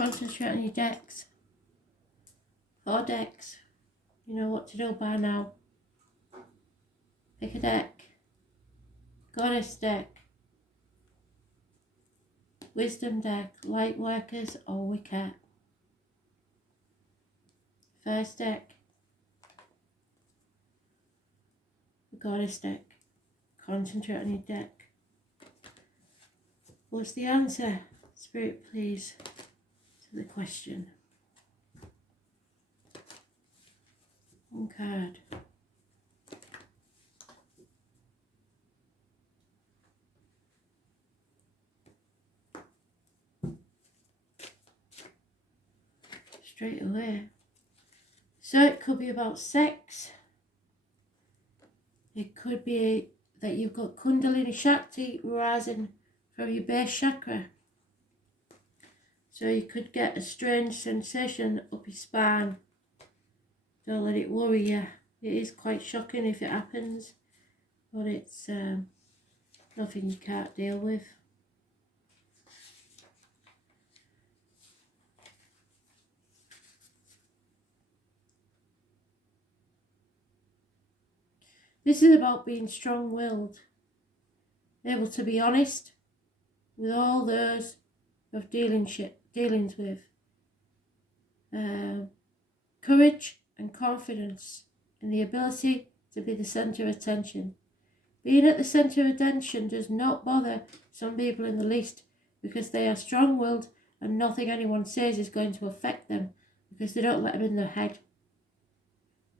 Concentrate on your decks. 4 decks. You know what to do by now. Pick a deck. Goddess deck. Wisdom deck. Light workers or Wicket. First deck. The Goddess deck. Concentrate on your deck. What's the answer, Spirit, please, to the question? One card. Straight away. So it could be about sex. It could be that you've got Kundalini Shakti rising from your base chakra. So you could get a strange sensation up your spine. Don't let it worry you. It is quite shocking if it happens, but it's nothing you can't deal with. This is about being strong-willed, able to be honest with all those of dealings with. Courage and confidence in the ability to be the centre of attention. Being at the centre of attention does not bother some people in the least, because they are strong-willed and nothing anyone says is going to affect them, because they don't let them in their head.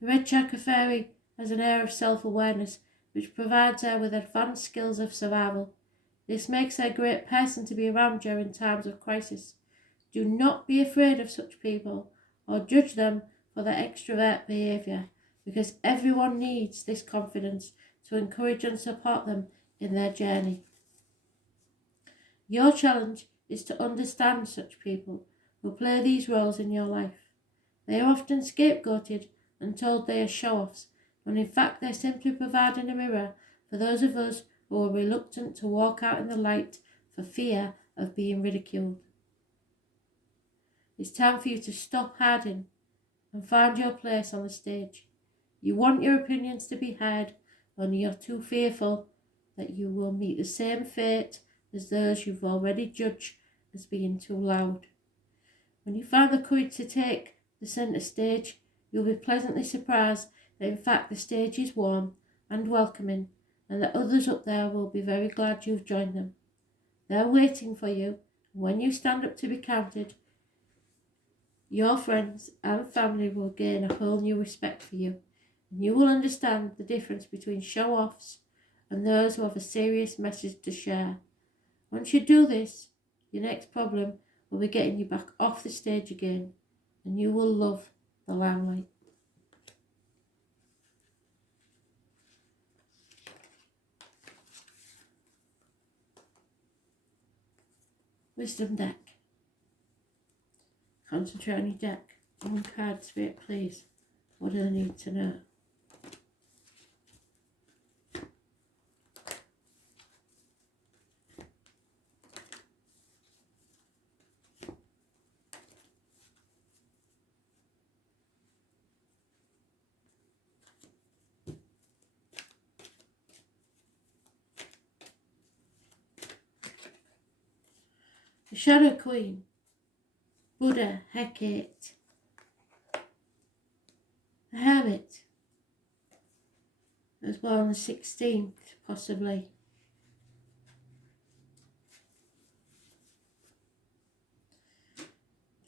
The Red Chakra Fairy has an air of self-awareness which provides her with advanced skills of survival. This makes her a great person to be around during times of crisis. Do not be afraid of such people or judge them for their extrovert behaviour, because everyone needs this confidence to encourage and support them in their journey. Your challenge is to understand such people who play these roles in your life. They are often scapegoated and told they are show-offs, when in fact they're simply providing a mirror for those of us who are reluctant to walk out in the light for fear of being ridiculed. It's time for you to stop hiding and find your place on the stage. You want your opinions to be heard, only you're too fearful that you will meet the same fate as those you've already judged as being too loud. When you find the courage to take the centre stage, you'll be pleasantly surprised that in fact the stage is warm and welcoming, and that others up there will be very glad you've joined them. They're waiting for you, and when you stand up to be counted, your friends and family will gain a whole new respect for you, and you will understand the difference between show-offs and those who have a serious message to share. Once you do this, your next problem will be getting you back off the stage again, and you will love the limelight. Wisdom deck. Concentrate on your deck. One card, Spirit, please. What do I need to know? The Shadow Queen. Buddha, Hecate. The Hermit. As well on the 16th, possibly.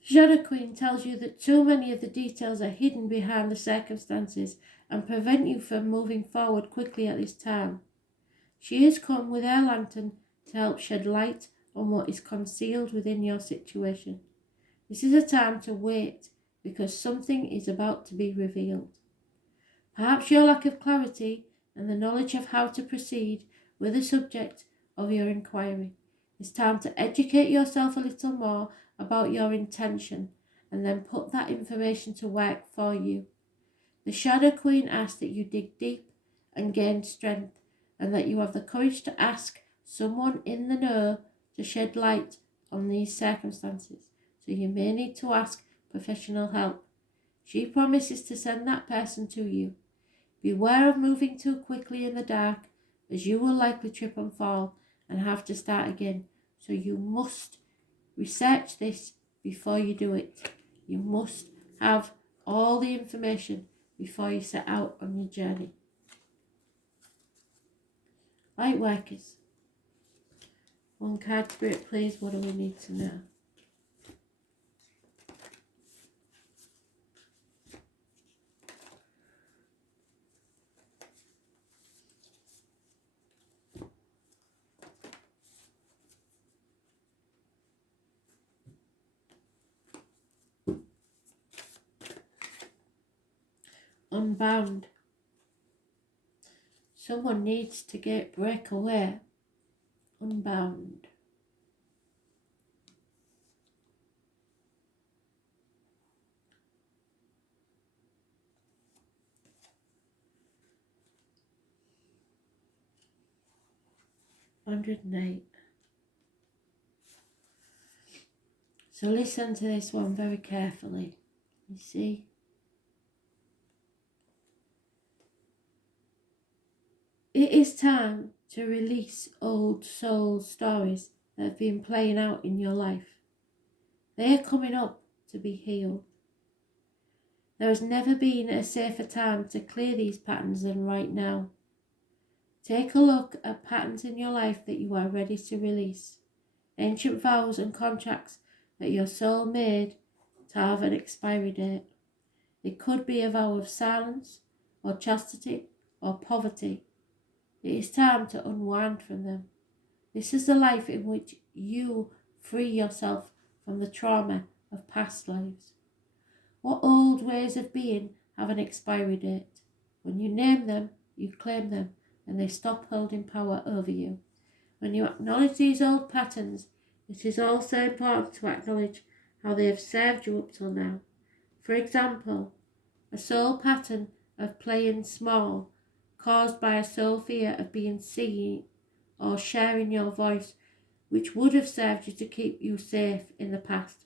Shadow Queen tells you that too many of the details are hidden behind the circumstances and prevent you from moving forward quickly at this time. She has come with her lantern to help shed light on what is concealed within your situation. This is a time to wait, because something is about to be revealed. Perhaps your lack of clarity and the knowledge of how to proceed with the subject of your inquiry. It's time to educate yourself a little more about your intention and then put that information to work for you. The Shadow Queen asks that you dig deep and gain strength, and that you have the courage to ask someone in the know to shed light on these circumstances, so you may need to ask professional help. She promises to send that person to you. Beware of moving too quickly in the dark, as you will likely trip and fall and have to start again. So you must research this before you do it. You must have all the information before you set out on your journey. Light workers. One card, Spirit, please. What do we need to know? Unbound. Someone needs to break away. Unbound. $108. So listen to this one very carefully. You see? It is time to release old soul stories that have been playing out in your life. They are coming up to be healed. There has never been a safer time to clear these patterns than right now. Take a look at patterns in your life that you are ready to release. Ancient vows and contracts that your soul made to have an expiry date. It could be a vow of silence, or chastity, or poverty. It is time to unwind from them. This is the life in which you free yourself from the trauma of past lives. What old ways of being have an expiry date? When you name them, you claim them, and they stop holding power over you. When you acknowledge these old patterns, it is also important to acknowledge how they have served you up till now. For example, a soul pattern of playing small, caused by a soul fear of being seen or sharing your voice, which would have served you to keep you safe in the past.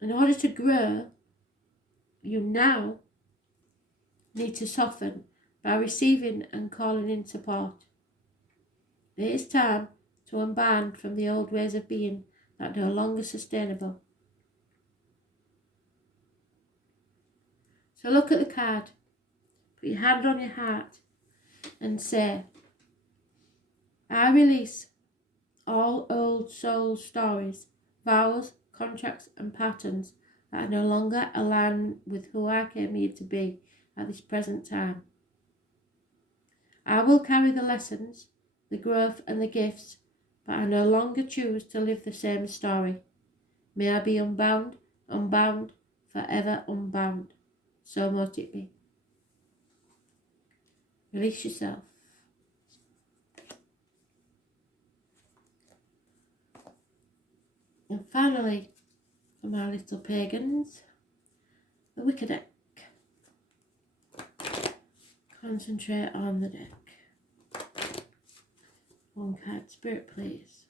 In order to grow, you now need to soften by receiving and calling in support. It is time to unbind from the old ways of being that are no longer sustainable. So look at the card, put your hand on your heart and say, I release all old soul stories, vows, contracts and patterns that are no longer aligned with who I came here to be at this present time. I will carry the lessons, the growth and the gifts, but I no longer choose to live the same story. May I be unbound, unbound, forever unbound. So mote it be. Release yourself. And finally, for my little pagans, the wicker deck. Concentrate on the deck. One card, Spirit, please.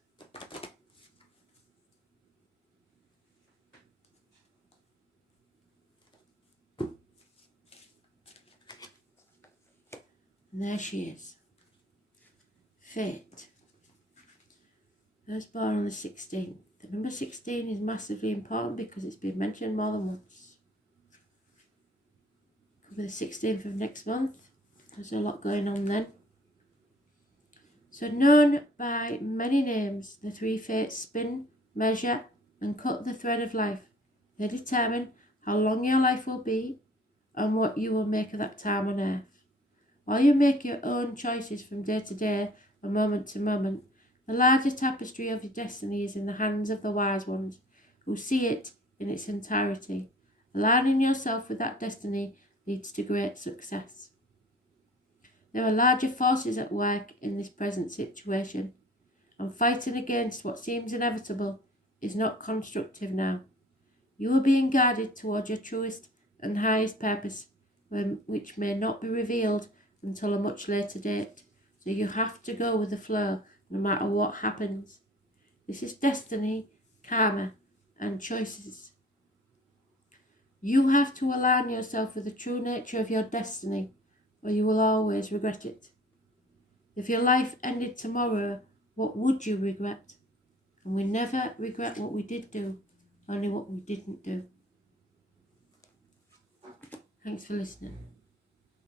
And there she is. Fate. Those born on the 16th. The number 16 is massively important because it's been mentioned more than once. Could be the 16th of next month. There's a lot going on then. So known by many names, the three fates spin, measure and cut the thread of life. They determine how long your life will be and what you will make of that time on earth. While you make your own choices from day to day and moment to moment, the larger tapestry of your destiny is in the hands of the wise ones who see it in its entirety. Aligning yourself with that destiny leads to great success. There are larger forces at work in this present situation, and fighting against what seems inevitable is not constructive now. You are being guided toward your truest and highest purpose, which may not be revealed until a much later date, so you have to go with the flow no matter what happens. This is destiny, karma, and choices. You have to align yourself with the true nature of your destiny, or you will always regret it. If your life ended tomorrow, what would you regret? And we never regret what we did do, only what we didn't do. Thanks for listening.